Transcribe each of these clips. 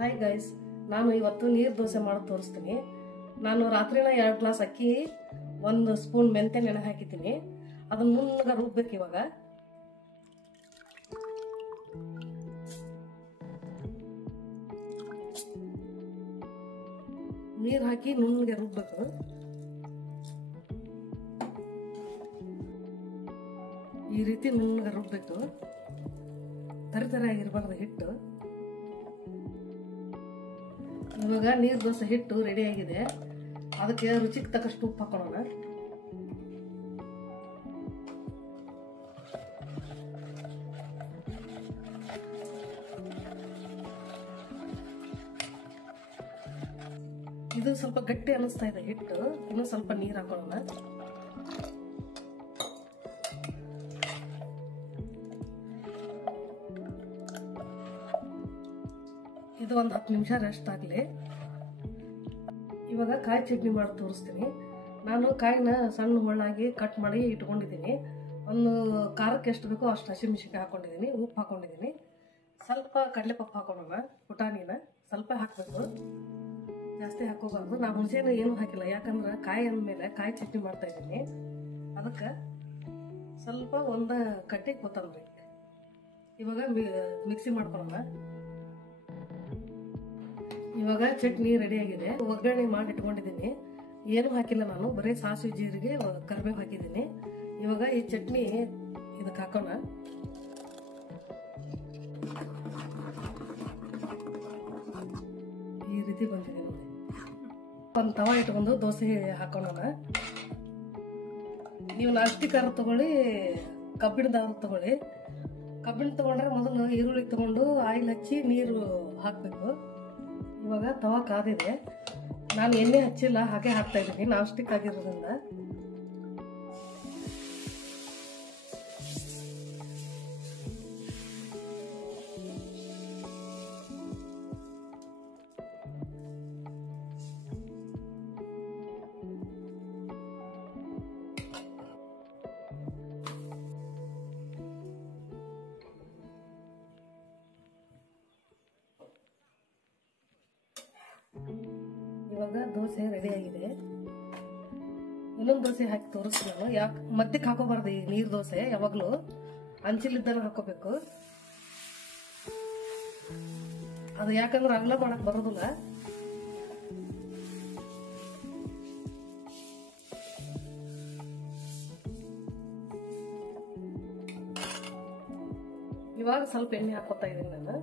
Hi guys, ನಾನು ಇವತ್ತು ನೀರು ದೋಸೆ ಮಾಡಿ ತೋರಿಸ್ತೀನಿ. ನಾನು ರಾತ್ರಿನ 2 ಗ್ಲಾಸ್ ಅಕ್ಕಿ, 1 ಸ್ಪೂನ್ ಮೆಂತೆ ನೆನೆ ಹಾಕಿದ್ದೀನಿ. ಅದನ್ನ ನುಣ್ಣಗೆ ರುಬ್ಬೇಕು. ಇವಾಗ ನೀರು ಹಾಕಿ ನುಣ್ಣಗೆ ರುಬ್ಬೇಕು. ಈ ರೀತಿ ನುಣ್ಣಗೆ ರುಬ್ಬೇಕು. ತರಿತರಿಯಾಗಿರ್ಬಾರ್ದು ಹಿಟ್ಟು. ಇವಾಗ ನೀರು ದೋಸೆ ಹಿಟ್ಟು ರೆಡಿ ಆಗಿದೆ. ಅದಕ್ಕೆ ರುಚಿಗೆ ತಕ್ಕಷ್ಟು ಉಪ್ಪು ಹಾಕೋಣ. ಇದು ಸ್ವಲ್ಪ ಗಟ್ಟಿ ಅನಿಸ್ತಾ ಇದೆ ಹಿಟ್ಟು. ಇನ್ನು ಸ್ವಲ್ಪ ನೀರು ಹಾಕೋಣ. ಇದು ಒಂದು 10 ನಿಮಿಷ ರೆಸ್ಟ್ ಆಗಲಿ. ಇವಾಗ ಕಾಯಿ ಚಟ್ನಿ ಮಾಡಿ ತೋರಿಸ್ತೀನಿ. ನಾನು ಕಾಯಿನ ಸಣ್ಣ ಹೊಳ್ಳಾಗಿ ಕಟ್ ಮಾಡಿ ಇಟ್ಕೊಂಡಿದ್ದೀನಿ. ಒಂದು ಖಾರಕ್ಕೆ ಎಷ್ಟು ಬೇಕೋ ಅಷ್ಟು ಹಸಿಮೆಣಸಿನ್ಕಾಯಿ ಹಾಕೊಂಡಿದ್ದೀನಿ, ಉಪ್ಪು ಹಾಕೊಂಡಿದ್ದೀನಿ, ಸ್ವಲ್ಪ ಕಡಲೆಪಪ್ಪು ಹಾಕೋಣ. ಪುಟಾಣಿನ ಸ್ವಲ್ಪ ಹಾಕಬೇಕು, ಜಾಸ್ತಿ ಹಾಕೋಬಾರ್ದು. ನಾ ಹುಣಸೆನ ಏನೂ ಹಾಕಿಲ್ಲ, ಯಾಕಂದ್ರೆ ಕಾಯಿ ಅಂದಮೇಲೆ ಕಾಯಿ ಚಟ್ನಿ ಮಾಡ್ತಾ ಇದ್ದೀನಿ. ಅದಕ್ಕೆ ಸ್ವಲ್ಪ ಒಂದು ಕಡ್ಡಿ ಕೊತ್ತಂಬರಿ ಇವಾಗ ಮಿಕ್ಸಿ ಮಾಡ್ಕೊಳ್ಳೋಣ. ಇವಾಗ ಚಟ್ನಿ ರೆಡಿ ಆಗಿದೆ. ಒಗ್ಗರಣೆ ಮಾಡಿ ಇಟ್ಕೊಂಡಿದ್ದೀನಿ. ಏನು ಹಾಕಿಲ್ಲ ನಾನು, ಬರೀ ಸಾಸಿವೆ ಜೀರಿಗೆ ಕರಿಬೇವು ಹಾಕಿದ್ದೀನಿ. ಇವಾಗ ಈ ಚಟ್ನಿ ಇದಕ್ಕೆ ಹಾಕೋಣ. ಈ ರೀತಿ ಬಂದಿದೆ ನೋಡಿ. ಒಂದು ತವಾ ಇಟ್ಕೊಂಡು ದೋಸೆ ಹಾಕೋಣ. ನೀವು ನಾಸ್ಟಿಕರ್ ತಗೊಳ್ಳಿ, ಕಬ್ಬಿಣದವ್ರು ತಗೊಳ್ಳಿ. ಕಬ್ಬಿಣ ತಗೊಂಡ್ರೆ ಮೊದಲು ಈರುಳ್ಳಿ ತಗೊಂಡು ಆಯಿಲ್ ಹಚ್ಚಿ ನೀರು ಹಾಕಬೇಕು. ಇವಾಗ ತವಾ ಕಾದಿದೆ. ನಾನು ಎಣ್ಣೆ ಹಚ್ಚಿಲ್ಲ, ಹಾಗೆ ಹಾಕ್ತಾ ಇದ್ದೀನಿ, ನಾನ್ ಸ್ಟಿಕ್ ಆಗಿರೋದ್ರಿಂದ. ಇವಾಗ ದೋಸೆ ರೆಡಿ ಆಗಿದೆ. ಇನ್ನೊಂದು ದೋಸೆ ಹಾಕಿ ತೋರಿಸ್ತೀನಿ ನಾನು. ಯಾಕೆ ಮಧ್ಯಕ್ಕೆ ಹಾಕೋಬಾರ್ದು ಈ ನೀರು ದೋಸೆ, ಯಾವಾಗಲೂ ಅಂಚಿಲಿದ್ದಾನೆ ಹಾಕೋಬೇಕು. ಅದು ಯಾಕಂದ್ರೆ ಅಗಲ ಮಾಡಕ್ ಬರೋದಿಲ್ಲ. ಇವಾಗ ಸ್ವಲ್ಪ ಎಣ್ಣೆ ಹಾಕೋತಾ ಇದ್ದೀನಿ ನಾನು.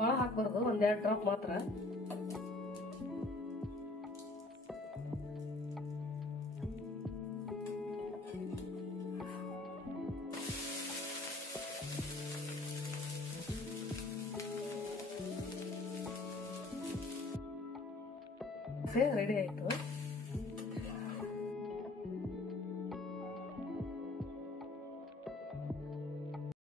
ಭಾಳ ಹಾಕ್ಬಾರ್ದು, 1-2 ಡ್ರಾಪ್ ಮಾತ್ರ. ರೆಡಿ ಆಯ್ತು.